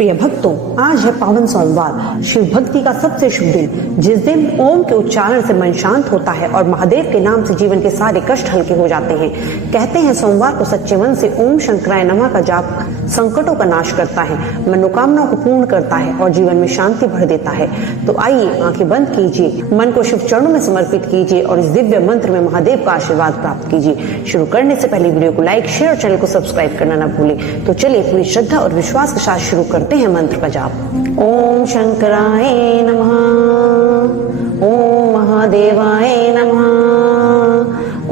प्रिय भक्तों, आज है पावन सोमवार, शिव भक्ति का सबसे शुभ दिन, जिस दिन ओम के उच्चारण से मन शांत होता है और महादेव के नाम से जीवन के सारे कष्ट हल्के हो जाते हैं। कहते हैं सोमवार को सच्चे मन से ओम शंकराय नमः का जाप संकटों का नाश करता है, मनोकामनाओं को पूर्ण करता है और जीवन में शांति भर देता है। तो आइए आंखें बंद कीजिए, मन को शिव चरणों में समर्पित कीजिए और इस दिव्य मंत्र में महादेव का आशीर्वाद प्राप्त कीजिए। शुरू करने से पहले वीडियो को लाइक, शेयर और चैनल को सब्सक्राइब करना न भूलें। तो चलिए पूरी श्रद्धा और विश्वास के साथ शुरू करते हैं मंत्र का जाप। ओम शंकराय नमः, ओम महादेवाय नमः,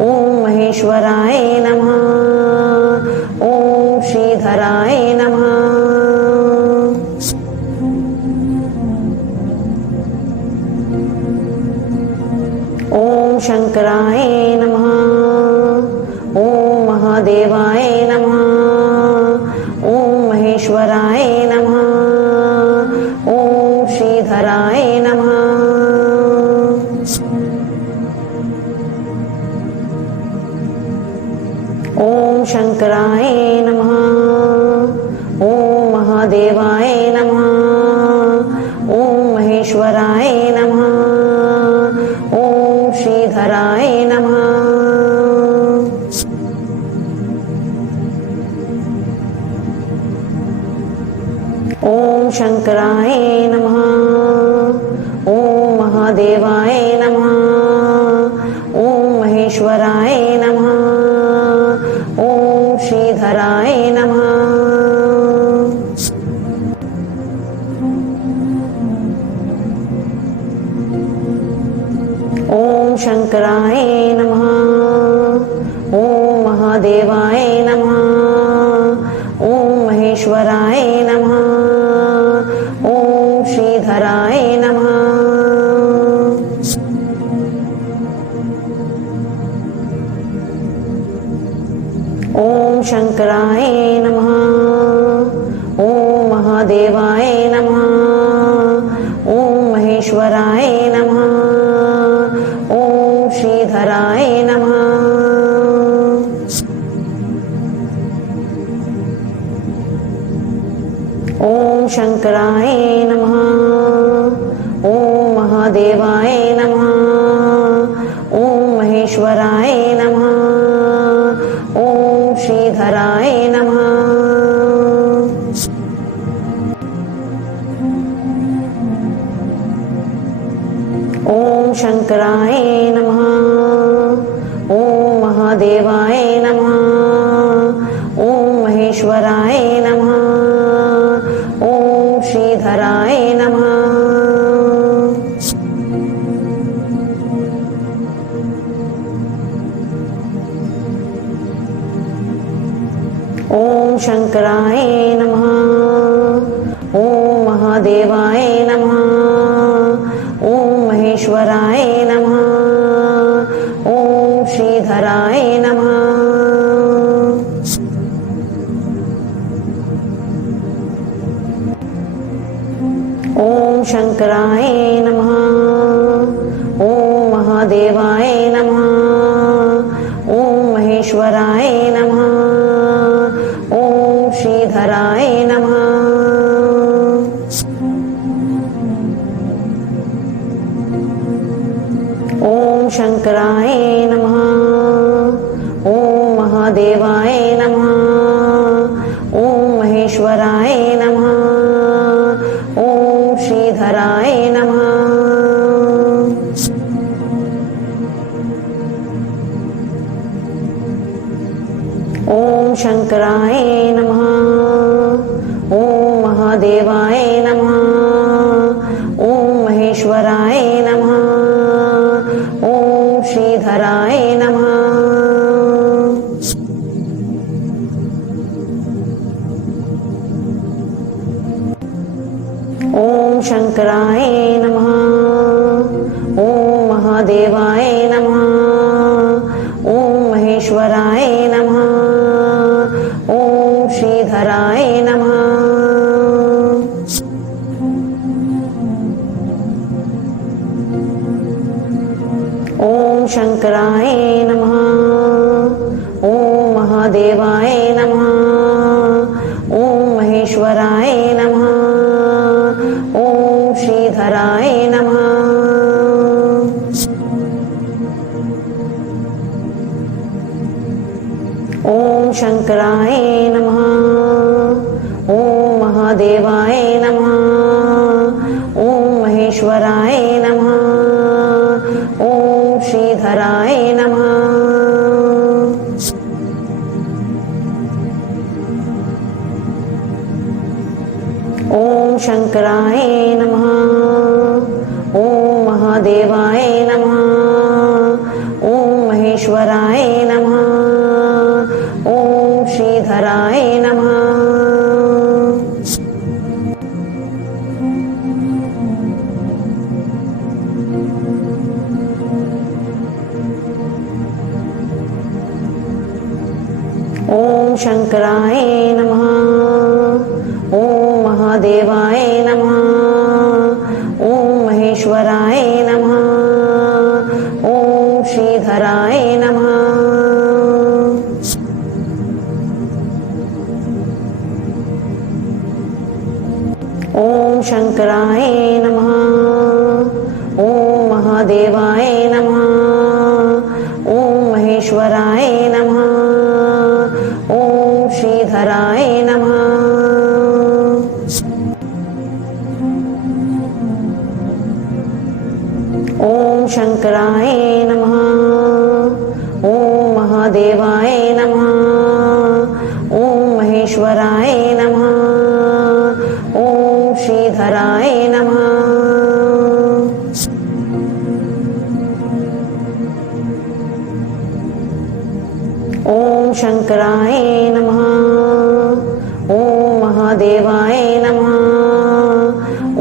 ओम महेश्वराय नमः, ओम श्रीधराय नमः। ओम शंकराय नमः, ओम महादेवाय नमः, ओम महेश्वराय नमः, ओम श्रीधराय नमः। ओम शंकराय नमः, ओम महादेवाय नमः, ओम महेश्वराय नमः, ओम श्रीधराय नमः। ओम शंकराय नमः, ओम महादेवाय नमः, ओम महेश्वराय नमः, ओम श्रीधराय नमः। ओम शंकराय नमः, ओम महादेवाय नमः, ओम महेश्वराय नमः, ओम श्रीधराय नमः। ओम शंकराय नमः, ओम महादेवाय नमः, ओम महेश्वराय नमः, ओम श्रीधराय नमः। ओम शंकराय नमः, ओम महादेवाय नमः, ओम महेश्वराय नमः, ओम श्रीधराय नमः। ओम शंकराय नमः, ओम महादेवाय नमः, ओम महेश्वराय नमः, ओम श्रीधराय नमः। ओम शंकराय नमः, ओम महादेवाय नमः, ओम महेश्वराय नमः, ओम श्रीधराय नमः। ओम शंकराय नमः, ओम महादेवाय नमः, ओम महेश्वराय नमः, ओम श्रीधराय नमः। ओम शंकराय नमः, ओम महादेवाय नमः, ओम महेश्वराय नमः, ओम श्रीधराय नमः। ओम शंकराय नमः, ओम महादेवाय नमः, ओम महेश्वराय नमः, ओम श्रीधराय नमः। ओम शंकराय नमः, ओम महादेवाय नमः, ओम महेश्वराय नमः, ओम श्रीधराय नमः। ओम शंकराय नमः, ओम महादेवाय नमः, ओम महेश्वराय नमः, श्रीधराय नमः। ओम शंकराय नमः। ओम महादेवाय नमः। ओम महेश्वराय नमः। ओम श्रीधराय नमः। ओम शंकराय नमः। ओम महादेवाय नमः। ओम महेश्वराय नमः। ओम श्रीधराय नमः। ओम शंकराय नमः। ओम महादेवाय नमः। ओम महेश्वराय नमः। ओम श्रीधराय नमः। ओम शंकराय नमः। ओम महादेवाय नमः। ओम महेश्वराय नमः। ओम श्रीधराय नमः। ओम शंकराय नमः। ओम महादेवाय नमः। ओम महेश्वराय नमः। ओम श्रीधराय नमः। ओम शंकराय नमः। ओम महादेवाय नमः।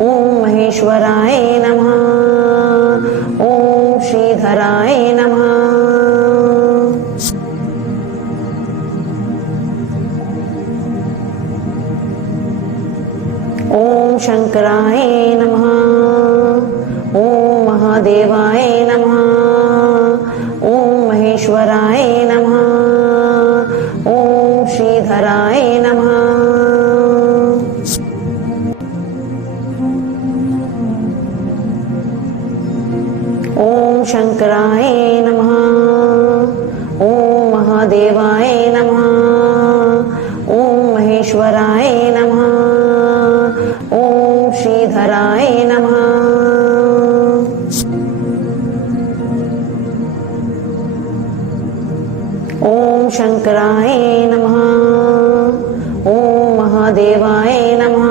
ओम महेश्वराय नमः। ओम श्रीधराय नमः। ओम शंकराय नमः। ओम महादेवाय नमः। ओम महेश्वराय नमः। ओम श्रीधराय नमः। ओम शंकराय नमः। ओम महादेवाय नमः। ओम महेश्वराय नमः। ओम श्रीधराय नमः। ओम शंकराय नमः। ओम महादेवाय नमः।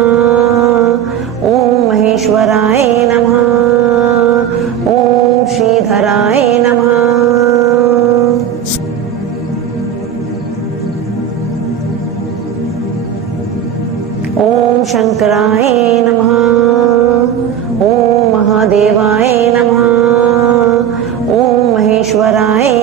ओम महेश्वराय नमः। ओम श्रीधराय नमः। ओम शंकराय नमः। ओम महादेवाय नमः। ओम महेश्वराय